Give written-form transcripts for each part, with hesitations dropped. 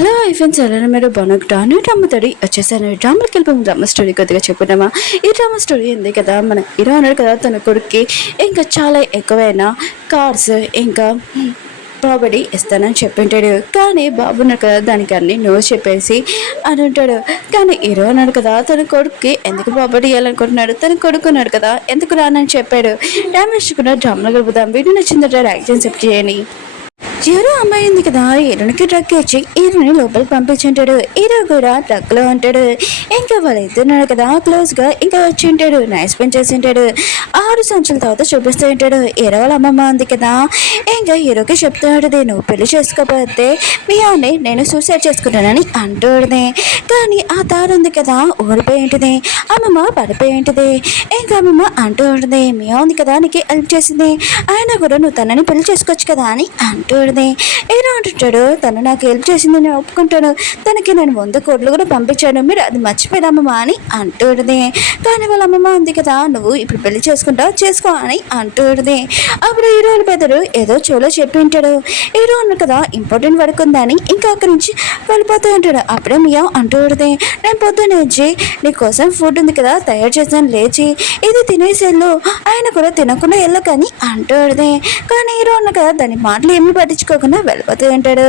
Hello friends, ఎలా మీరు బాగున్నా డ్రామా తోడి వచ్చేసాను. డ్రామాకి వెళ్ళిపోయిన డ్రామా స్టోరీ కొద్దిగా చెప్పుకున్నామా. ఈ డ్రామా స్టోరీ ఉంది కదా, మన హీరో అన్నాడు కదా తన కొడుక్కి ఇంకా చాలా ఎక్కువైన కార్స్ ఇంకా ప్రాపర్టీ ఇస్తానని చెప్పింటాడు. కానీ బాబు ఉన్నాడు కదా దానికి అన్ని నో చెప్పేసి అని ఉంటాడు. కానీ హీరో అన్నాడు కదా తన కొడుక్కి ఎందుకు ప్రాపర్టీ ఇవ్వాలనుకుంటున్నాడు, తన కొడుకున్నాడు కదా ఎందుకు రానని చెప్పాడు. డ్యామేజ్ కూడా డ్రామాలో గడుపుదాం. వీడియో నచ్చిందట యాక్షన్ సెప్ట్ చేయని. హీరో అమ్మాయి ఉంది కదా, హీరోకి డ్రగ్ ఇచ్చి హీరోని లోపలికి పంపించుంటాడు. హీరో కూడా డ్రగ్ లో ఉంటాడు. ఇంకా వాళ్ళిద్దరున్నాడు కదా క్లోజ్ గా ఇంకా వచ్చి ఉంటాడు. నైస్ పని చేసి ఉంటాడు. 6 సంవత్సరాల తర్వాత చూపిస్తూ ఉంటాడు. హీరో వాళ్ళ అమ్మమ్మ ఉంది కదా, ఇంకా హీరోకి చెప్తూ ఉంటుంది, నువ్వు పెళ్లి చేసుకోకపోతే మీ అన్నయ్య నేను సూసైడ్ చేసుకుంటానని అంటూ ఉంటుంది. కానీ ఆ తాడు ఉంది కదా ఊడిపోయి ఉంటుంది. అమ్మమ్మ పడిపోయి ఉంటుంది. ఇంకా అమ్మమ్మ అంటూ ఉంటుంది, మీ ఉంది కదా నీకు హెల్ప్ చేసింది, ఆయన కూడా నువ్వు తనని పెళ్లి చేసుకోవచ్చు కదా అని అంటూ ఏదో అంటుంటాడు. తను నాకు హెల్ప్ చేసింది నేను ఒప్పుకుంటాను, తనకి నేను 100 కోట్లు కూడా పంపించాను, మీరు అది మర్చిపోయామమ్మా అని అంటుంది. కానీ వాళ్ళ అమ్మమ్మ ఉంది కదా, నువ్వు ఇప్పుడు పెళ్లి చేసుకుంటావు చేసుకో అని అంటుంది. అప్పుడు హీరో పెద్దడు ఏదో చెవులో చెప్పి ఉంటాడు. హీరో అన్న కదా ఇంపార్టెంట్ వర్క్ ఉందని ఇంకా అక్కడి నుంచి వెళ్ళిపోతూ ఉంటాడు. అప్పుడే మియా అంటుంది, నేను పొద్దున్న లేచి నీకోసం ఫుడ్ ఉంది కదా తయారు చేసాను, లేచి ఇది తినేసేళ్ళు, ఆయన కూడా తినకుండా వెళ్ళకని అంటుంది. కానీ హీరో అన్న కదా దాని మాటలు ఏమి పట్టించుకోకుండా వెళ్ళిపోతూ ఉంటాడు.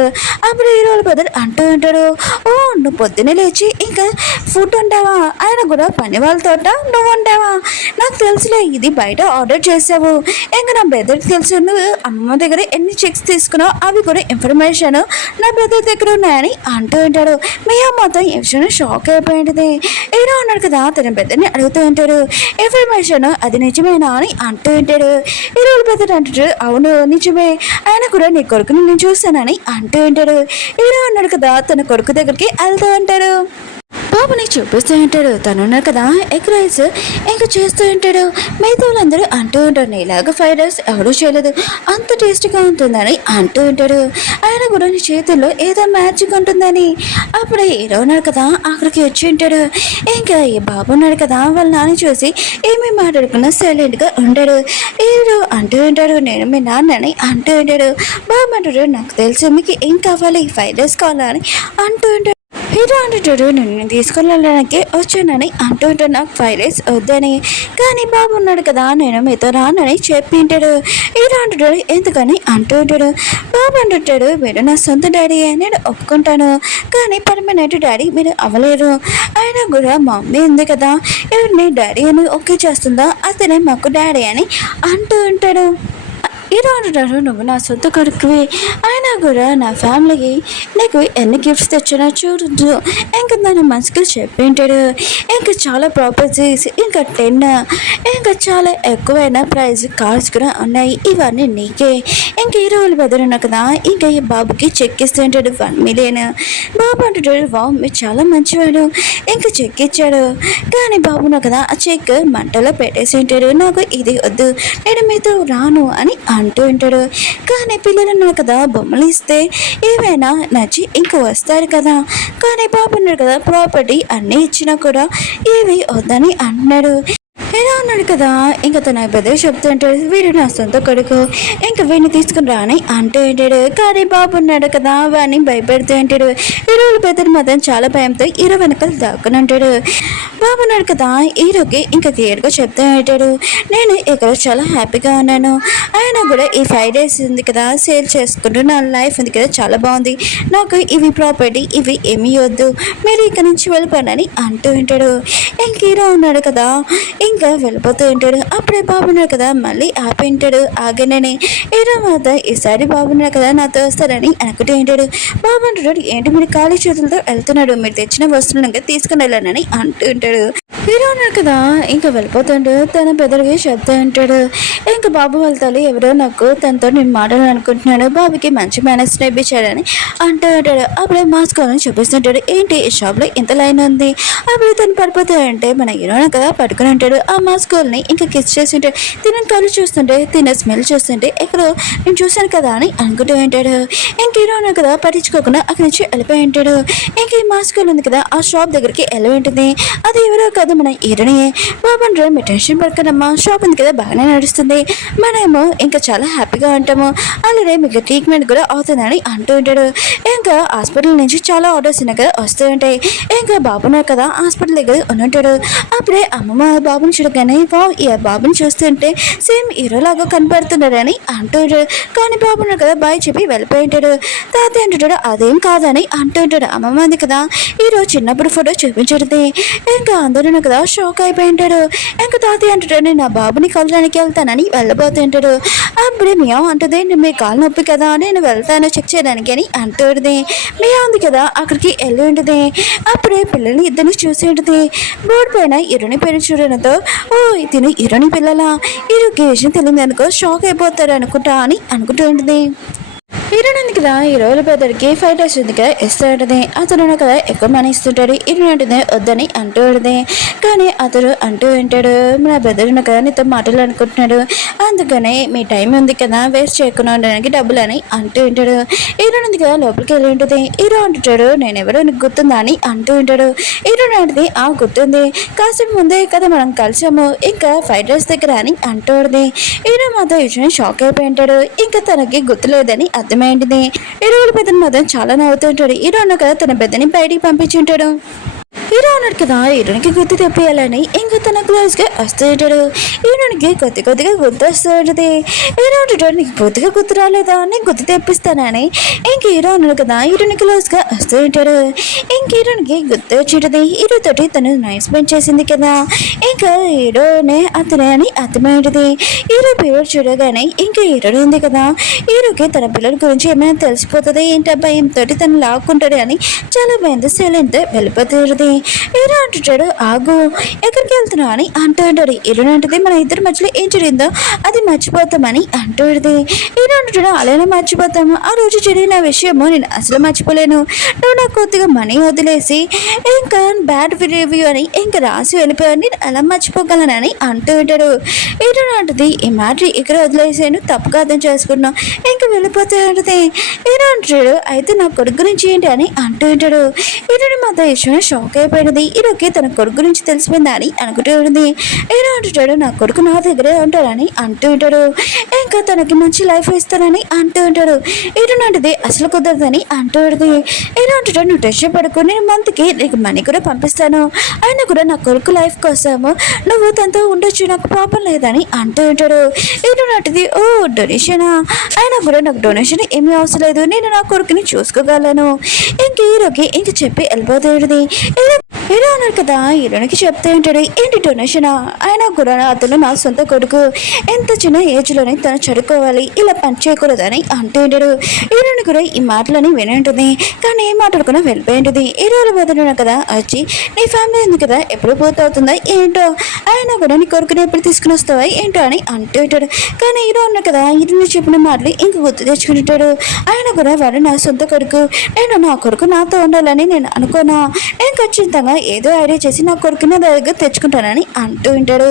అప్పుడు హీరో బదులు అంటూ ఉంటాడు, ఓ నువ్వు పొద్దున్నే లేచి ఇంకా ఫుడ్ ఉంటావా, ఆయన కూడా పని వాళ్ళతో నువ్వు ఉంటావా, నాకు తెలుసులే ఇది బయట ఆర్డర్ చేసావు, ఇంకా నా బ్రదర్కి తెలుసు నువ్వు అమ్మమ్మ దగ్గర ఎన్ని చెక్స్ తీసుకున్నావు అవి కూడా ఇన్ఫర్మేషన్ నా బ్రదర్ దగ్గర ఉన్నాయని అంటూ ఉంటాడు. మీ అమ్మతో ఈ విషయం షాక్ అయిపోయింది. హీరో అన్నాడు కదా తన బ్రదర్ని అడుగుతూ ఉంటాడు, ఇన్ఫర్మేషన్ అది నిజమేనా అని అంటూ ఉంటాడు. హీరో బ్రదర్ అంటాడు, అవును నిజమే, ఆయన కూడా నీ కొడుకుని నేను చూస్తానని అంటూ ఉంటాడు. హీరో అన్నాడు కదా తన కొడుకు దగ్గరికి వెళ్తూ ఉంటాడు. బాబుని చూపిస్తూ ఉంటాడు. తను ఉన్నాడు కదా ఎగ్ రైస్ ఇంకా చేస్తూ ఉంటాడు. మిగతా వాళ్ళందరూ అంటూ ఉంటారు, నీలాగా ఫ్రైడ్ రైస్ ఎవడూ చేయలేదు, అంత టేస్ట్గా ఉంటుందని అంటూ ఉంటాడు. ఆయన కూడా నీ చేతుల్లో ఏదో మ్యాజిక్ ఉంటుందని. అప్పుడే హీరో ఉన్నాడు కదా అక్కడికి వచ్చి ఉంటాడు. ఇంకా ఈ బాబు ఉన్నాడు కదా వాళ్ళ నాన్న చూసి ఏమీ మాట్లాడకుండా సైలెంట్గా ఉంటాడు. హీరో అంటూ ఉంటాడు, నేను మీ నాన్నని అంటూ ఉంటాడు. బాబు అంటాడు, నాకు తెలుసు మీకు ఏం కావాలి, ఫ్రైడ్ రైస్ కావాలని అంటూ ఉంటాడు. హీరో అంటుంటాడు, నేను తీసుకెళ్ళడానికి వచ్చానని అంటూ ఉంటాడు, నాకు ఫ్రైడ్ రైస్ వద్దని. కానీ బాబు ఉన్నాడు కదా నేను మీతో రానని చెప్పి ఉంటాడు. హీరో అంటుంటాడు, ఎందుకని అంటూ ఉంటాడు. బాబు అంటుంటాడు, మీరు నా సొంత డాడీ నేను ఒప్పుకుంటాను, కానీ పర్మనెంట్ డాడీ మీరు అవ్వలేరు. అయినా కూడా మా మమ్మీ ఉంది కదా ఎవరిని డాడీ అని ఓకే చేస్తుందో అతనే మాకు డాడీ అని అంటూ ఉంటాడు. హీరో అంటున్నాడు, నువ్వు నా సొంత కొడుకువి, అయినా కూడా నా ఫ్యామిలీకి నీకు ఎన్ని గిఫ్ట్స్ తెచ్చినా చూడద్దు. ఇంకా దాని మనసుకి చెప్పి ఉంటాడు. ఇంకా చాలా ప్రాపర్టీస్ ఇంకా 10 ఇంకా చాలా ఎక్కువైన ప్రైజ్ కార్స్ కూడా ఉన్నాయి, ఇవన్నీ నీకే. ఇంక హీరోలు బెదరున్నా కదా ఇంకా ఈ బాబుకి చెక్ ఇస్తూ ఉంటాడు 1 మిలియన్. బాబు అంటుంటాడు, వావ్ మీరు చాలా మంచివాడు, ఇంకా చెక్ ఇచ్చాడు. కానీ బాబున్నా కదా ఆ చెక్ మంటలో పెట్టేసి ఉంటాడు. నాకు ఇది వద్దు, నేను మీతో రాను అని అంటూ ఉంటాడు. కానీ పిల్లలు ఉన్నారు కదా బొమ్మలు ఇస్తే ఏమైనా నచ్చి ఇంక వస్తారు కదా. కానీ బాబు ఉన్నాడు కదా ప్రాపర్టీ అన్నీ ఇచ్చినా కూడా ఏవి వద్దని అంటున్నాడు. ఎలా ఉన్నాడు కదా ఇంకా తన బ్రదర్ చెప్తుంటాడు, వీడు నా సొంత కొడుకు, ఇంకా వీడిని తీసుకుని రాని అంటూ ఉంటాడు. కానీ బాబు ఉన్నాడు కదా వాడిని భయపెడుతూ ఉంటాడు. హీరోల బ్రదర్ మాత్రం చాలా భయంతో హీరో వెనకాల దాక్కుని ఉంటాడు. బాబు ఉన్నాడు కదా హీరోకి ఇంకా క్లియర్గా చెప్తూ ఉంటాడు, నేను ఇక్కడ చాలా హ్యాపీగా ఉన్నాను, అయినా కూడా ఈ 5 days ఉంది కదా సేల్ చేసుకుంటూ నా లైఫ్ ఉంది కదా చాలా బాగుంది, నాకు ఇవి ప్రాపర్టీ ఇవి ఏమీ వద్దు, మీరు ఇక్కడ నుంచి వెళ్ళిపోనని అంటూ ఉంటాడు. ఇంక హీరో ఉన్నాడు కదా ఇంకా వెళ్ళిపోతూ ఉంటాడు. అప్పుడే బాబున్నాడు కదా మళ్ళీ ఆపి ఉంటాడు, ఆగనని. హీరో మాత్రం ఈసారి బాబున్నాడు కదా నాతో వస్తారని అనుకుంటూ ఉంటాడు. బాబు అంటాడు, ఏంటి మీరు ఖాళీ చేతులతో వెళ్తున్నాడు, మీరు తెచ్చిన వస్తువులను ఇంకా తీసుకుని వెళ్ళానని అంటూ ఉంటాడు. హీరో ఉన్నాడు కదా ఇంకా వెళ్ళిపోతాడు. తన పెద్దడికి చెప్తూ ఉంటాడు, ఇంకా బాబు వాళ్ళ తల్లి ఎవరో నాకు తనతో నేను మాట్లాడాలనుకుంటున్నాను, బాబుకి మంచి మేనేజ్ నేర్పించాడని అంటూ ఉంటాడు. అప్పుడే మాస్కోని చూపిస్తుంటాడు, ఏంటి ఈ షాప్లో ఇంత లైన్ ఉంది. అప్పుడు తను పడిపోతాడంటే మన హీరోని కదా పట్టుకుని ఉంటాడు. ఆ మాస్కోల్ని ఇంకా కిస్ చేసి ఉంటాడు. తిన కళ్ళు చూస్తుంటే తిన స్మెల్ చూస్తుంటే ఎక్కడో నేను చూశాను కదా అని అనుకుంటూ ఉంటాడు. ఇంక హీరోని కదా పట్టించుకోకుండా అక్కడి నుంచి వెళ్ళిపోయి ఉంటాడు. ఇంక ఈ మాస్కోల్ ఉంది కదా ఆ షాప్ దగ్గరికి వెళ్ళి ఉంటుంది. అది ఎవరో కదా కదా మన హీరోని బాబు అంటారు మీ టెన్షన్ పడకనమ్మా షాప్ ఉంది కదా బాగానే నడుస్తుంది మనమేమో ఇంకా చాలా హ్యాపీగా ఉంటాము అలాగే మీకు ట్రీట్మెంట్ కూడా అవుతుందని అంటూ ఉంటాడు ఇంకా హాస్పిటల్ నుంచి చాలా ఆర్డర్స్ ఉన్నాయి కదా వస్తూ ఉంటాయి ఇంకా బాబున్నారు కదా హాస్పిటల్ దగ్గర ఉంటాడు అప్పుడే అమ్మమ్మ బాబుని చూడగానే ఈ బాబుని చూస్తుంటే సేమ్ హీరోలాగా కనపడుతున్నాడని అంటుంటాడు కానీ బాబున్నారు కదా బాయ్ చెప్పి వెళ్ళిపోయి ఉంటాడు తాతయ్య అంటుంటాడు అదేం కాదని అంటుంటాడు అమ్మమ్మ అది కదా ఈరోజు చిన్నప్పుడు ఫోటో చూపించడుది ఇంకా అందరూ కదా షాక్ అయిపోయి ఉంటాడు ఇంకా తాతయ్య అంటుంటాడు నేను నా బాబుని కలడానికి వెళ్తానని వెళ్ళబోతుంటాడు అప్పుడే మియావ్ అంటుంది మీ కాలు నొప్పి కదా నేను వెళ్తాను చెక్ చేయడానికి అని అంటుంది మియావ్ ఉంది కదా అక్కడికి వెళ్ళి ఉంటుంది అప్పుడే పిల్లల్ని ఇద్దరిని చూసి ఉంటుంది బోర్డు పైన ఇరుని పేరు చూడడంతో ఓ తిని ఇరుని పిల్లల ఇరుకి విషయం తెలియదు అనుకో షాక్ అయిపోతాడు అనుకుంటా అని అనుకుంటూ ఉంటుంది హీరోయిన్ కదా హీరోల బ్రదర్కి ఫైట్ వస్తుంది కదా ఇస్తూ ఉంటుంది అతను కదా ఎక్కువ మనీ ఇస్తుంటాడు హీరోయిన్ వద్దని అంటూ ఉంటుంది కానీ అతను అంటూ ఉంటాడు నా బ్రదర్ కదా నీతో మాటలు అనుకుంటున్నాడు అందుకనే మీ టైం ఉంది కదా వేస్ట్ చేయకుండా ఉండడానికి డబ్బులు అని అంటూ ఉంటాడు హీరోయిన్ కదా లోపలికి వెళ్ళి ఉంటుంది హీరో అంటుంటాడు నేను ఎవరో నీకు గుర్తుందా అని అంటూ ఉంటాడు హీరోయిన్ అంటే గుర్తుంది కాసేపు ముందే కదా మనం కలిసాము ఇంకా ఫైట్ రైస్ దగ్గర అని అంటూ ఉంటుంది హీరో మాత్రం విషయం షాక్ అయిపోయి ఉంటాడు ఇంకా తనకి గుర్తులేదని అర్థమైంది హీరోల పెద్దని మాత్రం చాలా నవ్వుతుంటాడు హీరో అన్న కదా తన పెద్దని బయటికి పంపించుంటాడు హీరో అన్నాడు కదా హీరోనికి గుర్తు తెప్పియాలని ఇంకా తన క్లోజ్గా వస్తూ ఉంటాడు హీరోనికి కొద్దిగా గుర్తు వస్తూ ఉంటుంది హీరో అంటాడు నీకు పూర్తిగా గుర్తు రాలేదా నేను గుర్తు తెప్పిస్తానని ఇంక హీరో అన్నాడు కదా హీరోని క్లోజ్గా వస్తూ ఉంటాడు ఇంక హీరోనికి గుర్తు వచ్చేటది హీరోతోటి తను నైస్ స్పెండ్ చేసింది కదా ఇంకా హీరోనే అతనే అని అర్థమైంది హీరో పేరు చూడగానే ఇంకా హీరో ఉంది కదా హీరోకి తన పిల్లల గురించి ఏమైనా తెలిసిపోతుంది ఏంటో భయంతో తను లాక్కుంటాడు అని చాలా భయంతో సైలెంట్ వెళ్ళిపోతుంది హీరో అంటుంటాడు ఆగు ఎక్కడికి వెళ్తున్నావు అని అంటూ ఉంటాడు హీరో అంటుంది మన ఇద్దరి మధ్యలో ఏం జరిగిందో అది మర్చిపోతామని అంటూ ఉంటుంది హీరో అంటుంటాడు అలానే మర్చిపోతాము ఆ రోజు జరిగిన విషయము నేను అసలు మర్చిపోలేను నువ్వు నాకు కొద్దిగా మనీ వదిలేసి ఇంకా బ్యాడ్ రివ్యూ అని ఇంకా రాసి వెళ్ళిపోయావు నేను అలా మర్చిపోగలనని అంటూ ఉంటాడు హీరో అంటుంది ఈ మాట ఇక్కడ వదిలేసాను తప్పుగా అర్థం చేసుకున్నావు ఇంకా వెళ్ళిపోతూ ఉంటుంది హీరో అంటాడు అయితే నా కొడుకు గురించి ఏంటి అని అంటూ ఉంటాడు హీరోని మాత్రం విషయం షాక్ అయిపోయినది హీరోకి తన కొడుకు గురించి తెలిసిపోయిందా అని అనుకుంటూ ఉంటుంది హీరో అంటుంటాడు నా కొడుకు నా దగ్గరే ఉంటాడని అంటూ ఉంటాడు ఇంకా తనకి మంచి లైఫ్ ఇస్తానని అంటూ ఉంటాడు హీరో అంటుంది అసలు కుదరదని అంటూ ఉంటుంది హీరో అంటుంటాడు నువ్వు టెన్షన్ పడుకో నేను మంత్కి నీకు మనీ కూడా పంపిస్తాను అయినా కూడా నా కొడుకు లైఫ్ కోసము నువ్వు తనతో ఉండొచ్చు నాకు పాపం లేదని అంటూ ఉంటాడు హీరో అంటుంది ఓ డొనేషనా అయినా కూడా నాకు డొనేషన్ ఏమీ అవసరం లేదు నేను నా కొడుకుని చూసుకోగలను ఇంక హీరోకి ఇంక చెప్పి వెళ్ళిపోతుంది హీరో అన్నాడు కదా హీరోనికి చెప్తే ఉంటాడు ఏంటి డొనేషన్ అయినా కూడా అతను నా సొంత కొడుకు ఎంత చిన్న ఏజ్లోనే తను చదువుకోవాలి ఇలా పని చేయకూడదని అంటూ ఉంటాడు హీరోని కూడా ఈ మాటలని విని ఉంటుంది కానీ ఏం మాట్లాడుకున్నా వెళ్ళిపోయి ఉంటుంది హీరోలు వదలడు కదా వచ్చి నీ ఫ్యామిలీ ఉంది కదా ఎప్పుడు పూర్తవుతుందా ఏంటో అయినా కూడా నీ కొడుకుని ఎప్పుడు తీసుకుని వస్తావా ఏంటో అని అంటూ ఉంటాడు కానీ హీరో అన్నాడు కదా హీరోని చెప్పిన మాటలు ఇంక గుర్తు తెచ్చుకుంటాడు ఆయన కూడా వాడు నా సొంత కొడుకు నేను నా కొడుకు నాతో ఉండాలని నేను అనుకోనా నేను ఖచ్చితంగా ఏదో ఐడియా చేసి నా కొడుకుని దగ్గర తెచ్చుకుంటానని అంటూ ఉంటాడు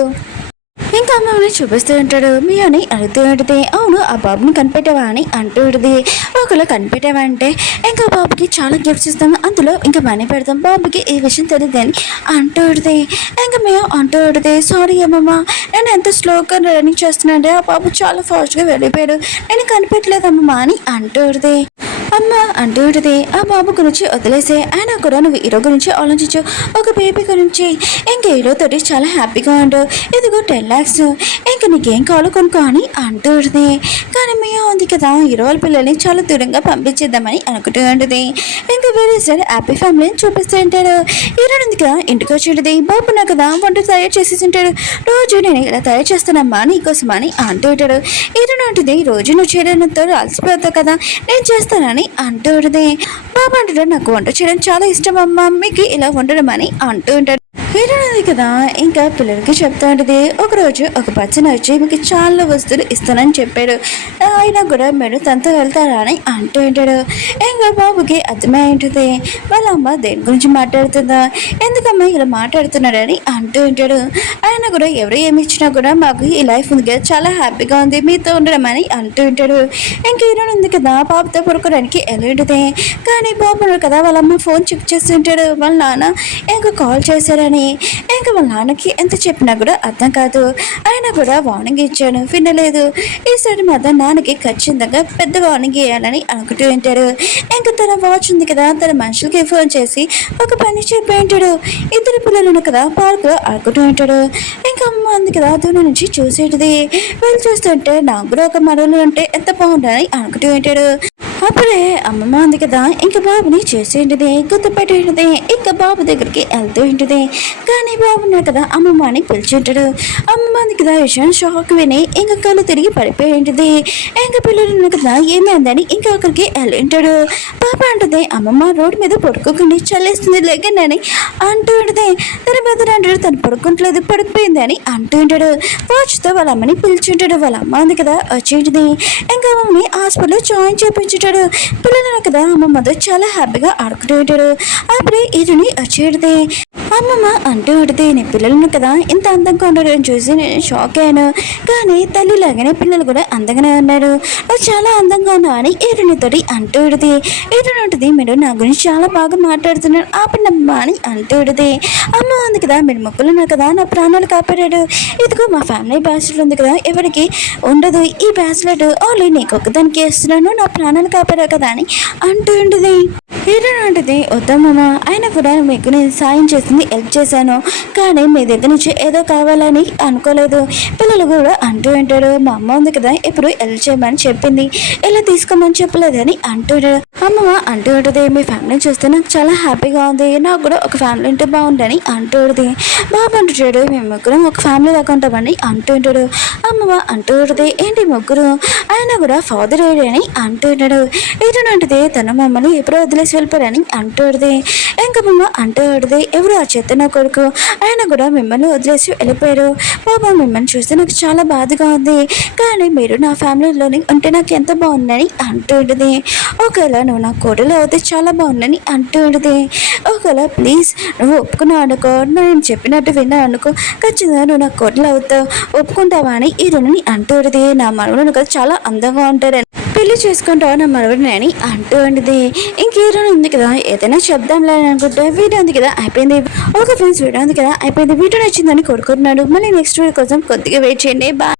ఇంకా అమ్మని చూపిస్తూ ఉంటాడు మీ అని అడుగుతూ ఉంటుంది అవును ఆ బాబుని కనిపెట్టావా అని అంటూ ఉంటుంది ఒకళ్ళు కనిపెట్టావా అంటే ఇంకా బాబుకి చాలా గిఫ్ట్స్ ఇస్తాము అందులో ఇంకా మనీ పెడతాం బాబుకి ఈ విషయం తెలియదు అని అంటూ ఉంటుంది ఇంకా మేము అంటూ ఉంటుంది సారీ అమ్మమ్మ నేను ఎంత స్లోగా రన్నింగ్ చేస్తున్నా అంటే ఆ బాబు చాలా ఫాస్ట్గా వెళ్ళిపోయాడు నేను కనిపెట్టలేదమ్మమ్మ అని అంటూ ఉంటుంది అమ్మ అంటూ ఉంటుంది ఆ బాబు గురించి వదిలేసే ఆయన కూడా నువ్వు హీరో గురించి ఆలోచించు ఒక బేబీ గురించి ఇంకా హీరోతోటి చాలా హ్యాపీగా ఉండు ఇదిగో 10 lakhs ఇంకా నీకేం కావాలో కొనుక్కో అని అంటూ ఉంటుంది కానీ మేము ఉంది కదా హీరో వాళ్ళ పిల్లల్ని చాలా దూరంగా పంపించేద్దామని అనుకుంటూ ఉంటుంది ఇంకా వేరే సైడ్ హ్యాపీ ఫ్యామిలీని చూపిస్తూ ఉంటాడు హీరో ఉంది కదా ఇంటికి వచ్చి ఉంటుంది బాబు నా కదా వంట తయారు చేసేసి ఉంటాడు రోజు నేను ఇలా తయారు చేస్తానమ్మా నీకోసం అని అంటూ ఉంటాడు హీరో ఉంటుంది రోజు నువ్వు చేయడంతో అలసిపోతావు కదా నేను చేస్తానని అంటూ ఉంటుంది బాబు అంటాడు నాకు వంట చేయడం చాలా ఇష్టం అమ్మ మీకు ఇలా ఉండడం అని అంటూ ఉంటాడు హీరోయిన్ కదా ఇంకా పిల్లలకి చెప్తా ఉంటుంది ఒకరోజు ఒక పచ్చని వచ్చి మీకు చాలా వస్తువులు ఇస్తానని చెప్పాడు అయినా కూడా మీరు తనతో వెళ్తారా అని అంటూ ఉంటాడు ఇంకా బాబుకి అర్థమై ఉంటుంది వాళ్ళ అమ్మ దేని గురించి మాట్లాడుతుందా ఎందుకమ్మా ఇలా మాట్లాడుతున్నాడని అంటూ ఉంటాడు ఆయన కూడా ఎవరు ఏమి ఇచ్చినా కూడా మాకు ఈ లైఫ్ ఉంది కదా చాలా హ్యాపీగా ఉంది మీతో ఉండడం అని అంటూ ఉంటాడు ఇంకా హీరోయిన్ ఉంది కదా బాబుతో పడుకోవడానికి వెళ్ళి ఉంటుంది కానీ బాబు కదా వాళ్ళ అమ్మ ఫోన్ చెక్ చేస్తుంటాడు వాళ్ళ నాన్న ఇంకా కాల్ చేశారని ఇంకా వాళ్ళ నాన్నకి ఎంత చెప్పినా కూడా అర్థం కాదు. ఆయన కూడా వార్నింగ్ ఇచ్చాను, వినలేదు. ఈసారి మాత్రం నాన్నకి ఖచ్చితంగా పెద్ద వార్నింగ్ ఇవ్వాలని అనుకుంటూ ఉంటాడు. ఇంకా తన వాచ్ ఉంది కదా, తన మనుషులకి ఫోన్ చేసి ఒక పని చెప్పి ఉంటాడు. ఇద్దరు పిల్లలను కదా పార్క్ లో ఆడుకుంటూ ఉంటాడు. ఇంకా అమ్మ ఉంది కదా దూరం నుంచి చూసేటిది. వీళ్ళు చూస్తుంటే నాకు కూడా ఒక మరలు ఉంటే ఎంత బాగుంటుందని అనుకుంటూ ఉంటాడు. అప్పుడే అమ్మమ్మ ఉంది కదా ఇంకా బాబుని చేసేంటిది, గుర్తుపెట్టేటిది. ఇంకా బాబు దగ్గరికి వెళ్తూ ఉంటుంది. కానీ బాబున్నాడు కదా అమ్మమ్మ అని పిలిచింటాడు. అమ్మమ్మ ఉంది కదా విషయం షాక్ విని ఇంకా కళ్ళు తిరిగి పడిపోయి ఉంటుంది. ఇంకా పిల్లలు కదా ఏమైందని ఇంకా అక్కడికి వెళ్ళింటాడు. పాప అంటుంది, అమ్మమ్మ రోడ్డు మీద పడుకోకండి చల్లేస్తుంది లేకండి అని అంటూ ఉంటుంది. తన బెదర్ అంటాడు, తను పడుకుంటలేదు పడుకుపోయింది అని అంటూ ఉంటాడు. వాచ్తో వాళ్ళ అమ్మని పిలిచింటాడు. వాళ్ళ అమ్మ ఉంది కదా వచ్చేటిది. ఇంకా అమ్మని హాస్పిటల్లో జాయిన్ చేయించుంటాడు. పిల్లలు కదా అమ్మమ్మతో చాలా హ్యాపీగా ఆడుకుంటూ ఉంటాడు. అప్పుడే ఇరుని వచ్చేటిది. అమ్మమ్మ అంటూ ఉంటుంది, నీ పిల్లలను కదా ఇంత అందంగా ఉండడం చూసి నేను షాక్ అయ్యాను. కానీ తల్లిలాగానే పిల్లలు కూడా అందంగానే ఉన్నారు, నువ్వు చాలా అందంగా ఉన్నావు అని ఇరునితోటి అంటూ ఉంటుంది. ఇరుని ఉంటుంది, మీరు నా గురించి చాలా బాగా మాట్లాడుతున్నారు ఆపండమ్మా అని అంటూ ఉంటుంది. అమ్మ ఉంది కదా మీరు మొక్కలున్నారు కదా నా ప్రాణాలు కాపాడాడు. ఇదిగో మా ఫ్యామిలీ బ్యాచిలర్ ఉంది కదా ఎవరికి ఉండదు ఈ బ్యాచిలర్, ఓన్లీ నీకు ఒక్కదానికి వేస్తున్నాను, నా ప్రాణాలు కాపాడా కదా అని అంటూ ఉంటుంది. హీరోయిన్ అంటుంది, వద్దమ్మా అయినా కూడా మీకు నేను సాయం చేసింది హెల్ప్ చేశాను, కానీ మీ దగ్గర నుంచి ఏదో కావాలని అనుకోలేదు. పిల్లలు కూడా అంటూ ఉంటాడు, మా అమ్మ ఉంది కదా ఇప్పుడు హెల్ప్ చేయమని చెప్పింది, ఇలా తీసుకోమని చెప్పలేదని అంటాడు. అమ్మమ్మ అంటూ ఉంటుంది, మీ ఫ్యామిలీ చూస్తే నాకు చాలా హ్యాపీగా ఉంది, నాకు కూడా ఒక ఫ్యామిలీ ఉంటే బాగుంటుంది అంటూ ఉంటుంది. బాబు అంటుంటాడు, మేము ముగ్గురం ఒక ఫ్యామిలీ దాకా ఉంటామని అంటూ ఉంటాడు. అమ్మమ్మ అంటూ ఉంటుంది, ఏంటి ముగ్గురు, ఆయన కూడా ఫాదర్ అని అంటూ ఉంటాడు. ఏంటంటే తన మమ్మల్ని ఎప్పుడో వదిలేసి వెళ్ళిపోయారని అంటూడిది. ఇంకా మమ్మ అంటూడిది, ఎవరు ఆ చెత్తన కొడుకు, ఆయన కూడా మిమ్మల్ని వదిలేసి వెళ్ళిపోయారు. బాబా మిమ్మల్ని చూస్తే నాకు చాలా బాధగా ఉంది, కానీ మీరు నా ఫ్యామిలీలోని ఉంటే నాకు ఎంత బాగుందని అంటూ ఉంటుంది. ఒకవేళ నువ్వు నా కోడలు అవుతే చాలా బాగుందని అంటూ ఉంటుంది. ఒకవేళ ప్లీజ్ నువ్వు ఒప్పుకున్నావు అనుకో, నేను చెప్పినట్టు విన్నావు అనుకో, ఖచ్చితంగా నువ్వు నా కోడలు అవుతావు, ఒప్పుకుంటావా అని ఈ రుణని అంటూ ఉంటుంది. నా మనవడు కదా చాలా అందంగా ఉంటారని పెళ్లి చేసుకుంటావు నా మనవడిని అని అంటూ ఉంటుంది. ఇంకేదో ఉంది కదా ఏదైనా చెప్దాంలే అనుకుంటే వీడియో ఉంది కదా అయిపోయింది. ఒక ఫ్రెండ్స్ వీడియో ఉంది కదా అయిపోయింది. వీడియో నచ్చిందని కోరుకుంటున్నాడు. మళ్ళీ నెక్స్ట్ వీడియో కోసం కొద్దిగా వెయిట్ చేయండి. బాయ్.